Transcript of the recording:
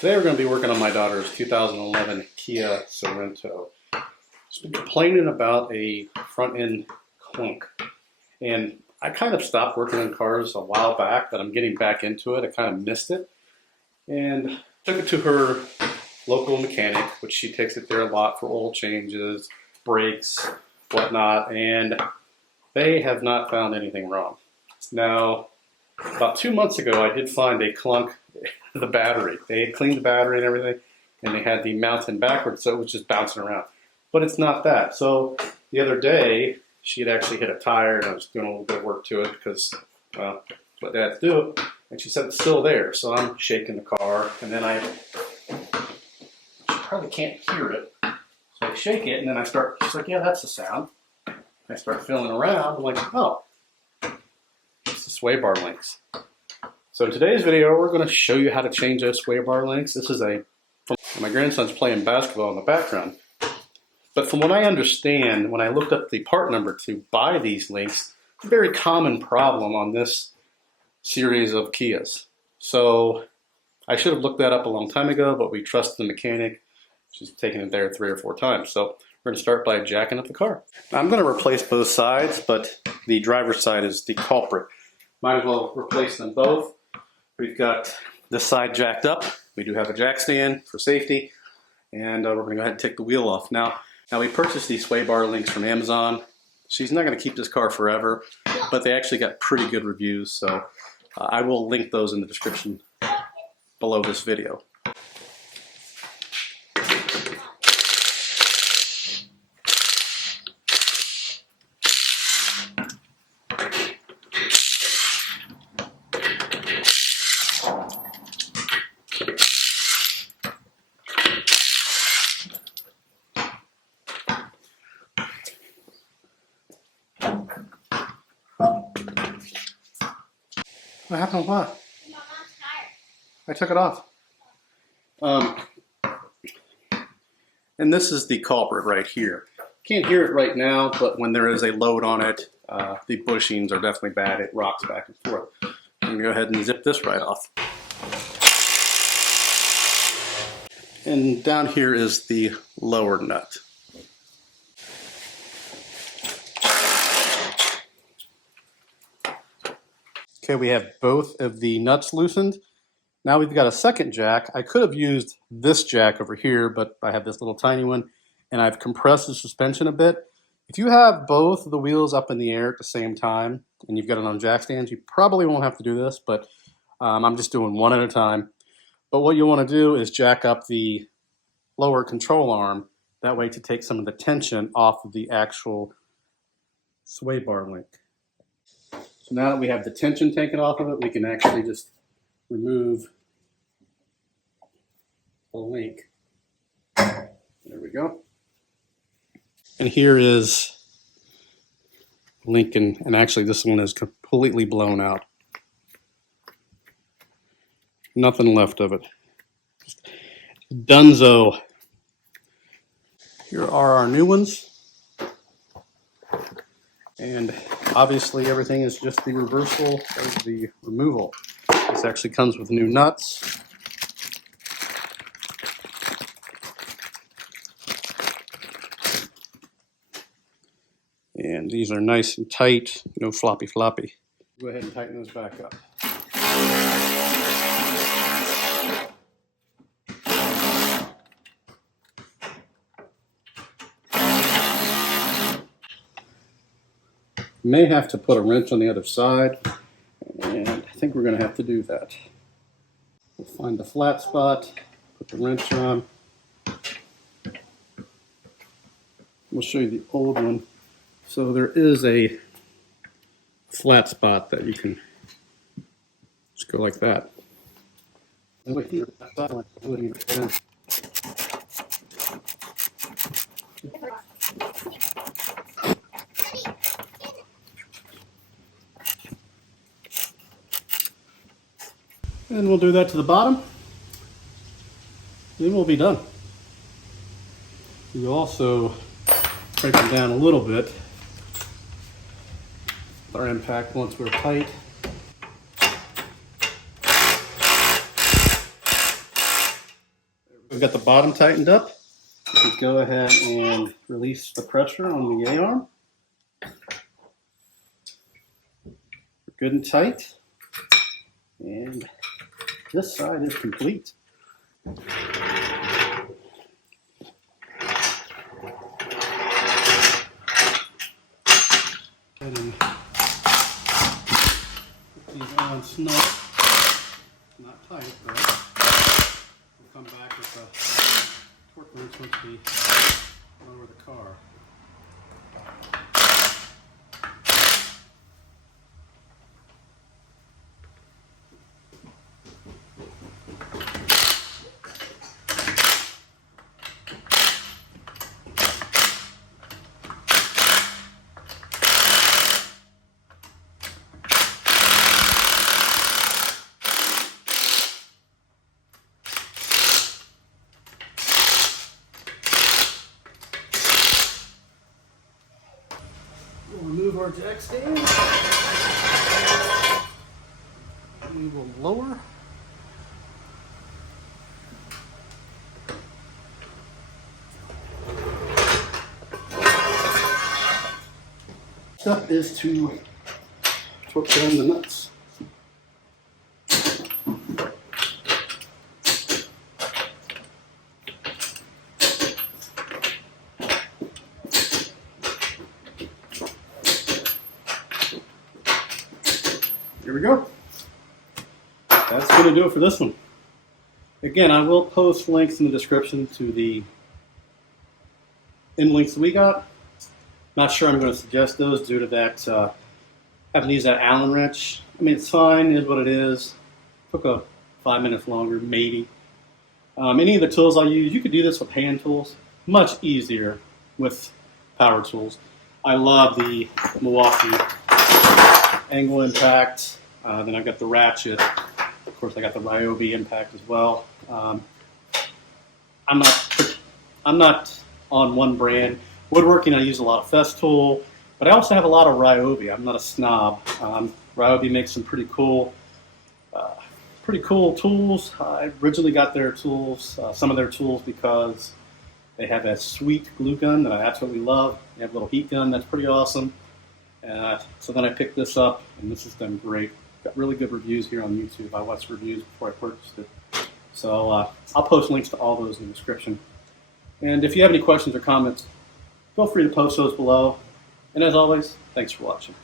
Today we're going to be working on my daughter's 2011 Kia Sorento. She's been complaining about a front-end clunk. And I kind of stopped working on cars a while back, but I'm getting back into it. I kind of missed it. And took it to her local mechanic, which she takes it there a lot for oil changes, brakes, whatnot, and they have not found anything wrong. Now, about 2 months ago, I did find a clunk, the battery. They had cleaned the battery and everything, and they had the mounting backwards, so it was just bouncing around. But it's not that. So the other day, she had actually hit a tire, and I was doing a little bit of work to it because, well, that's what dads do. And she said it's still there. So I'm shaking the car, and then she probably can't hear it. So I shake it, and then she's like, yeah, that's the sound. I start feeling around. I'm like, oh, it's the sway bar links. So in today's video, we're going to show you how to change those sway bar links. This is my grandson's playing basketball in the background. But from what I understand, when I looked up the part number to buy these links, it's a very common problem on this series of Kias. So I should have looked that up a long time ago, but we trust the mechanic. She's taken it there 3 or 4 times. So we're going to start by jacking up the car. Now, I'm going to replace both sides, but the driver's side is the culprit. Might as well replace them both. We've got this side jacked up. We do have a jack stand for safety, and we're going to go ahead and take the wheel off. Now we purchased these sway bar links from Amazon. She's not going to keep this car forever, but they actually got pretty good reviews, so I will link those in the description below this video. What happened? What? I took it off. And this is the culprit right here. Can't hear it right now, but when there is a load on it, the bushings are definitely bad. It rocks back and forth. I'm gonna go ahead and zip this right off. And down here is the lower nut. Okay, we have both of the nuts loosened. Now we've got a second jack. I could have used this jack over here, but I have this little tiny one, and I've compressed the suspension a bit. If you have both of the wheels up in the air at the same time, and you've got it on jack stands, you probably won't have to do this, but I'm just doing one at a time. But what you want to do is jack up the lower control arm, that way to take some of the tension off of the actual sway bar link. So now that we have the tension taken off of it, we can actually just remove the link. There we go. And here is Lincoln, and actually this one is completely blown out. Nothing left of it. Dunzo. Here are our new ones. And obviously everything is just the reversal of the removal. This actually comes with new nuts. And these are nice and tight, no floppy. Go ahead and tighten those back up. May have to put a wrench on the other side, and I think we're going to have to do that. We'll find the flat spot, put the wrench on. We'll show you the old one. So there is a flat spot that you can just go like that. And we'll do that to the bottom. Then we'll be done. We'll also break them down a little bit. Our impact once we're tight. we got the bottom tightened up, we go ahead and release the pressure on the A-arm. Good and tight. And this side is complete. And then put these on snug. Not tight, but we'll come back with the torque wrench once we lower the car. We'll remove our jack stand. We will lower. Step is to torque down the nuts. Here we go. That's going to do it for this one. Again, I will post links in the description to the end links that we got. Not sure I'm going to suggest those due to that having to use that Allen wrench. I mean, it's fine, it is what it is. Took a 5 minutes longer, maybe. Any of the tools I use, you could do this with hand tools. Much easier with power tools. I love the Milwaukee angle impact. Then I've got the ratchet. Of course, I got the Ryobi impact as well. I'm not on one brand. Woodworking, I use a lot of Festool, but I also have a lot of Ryobi. I'm not a snob. Ryobi makes some pretty cool tools. I originally got their tools, some of their tools, because they have a sweet glue gun that I absolutely love. They have a little heat gun that's pretty awesome. So then I picked this up, and this has done great. Got really good reviews here on YouTube. I watched reviews before I purchased it. So I'll post links to all those in the description. And if you have any questions or comments, feel free to post those below. And as always, thanks for watching.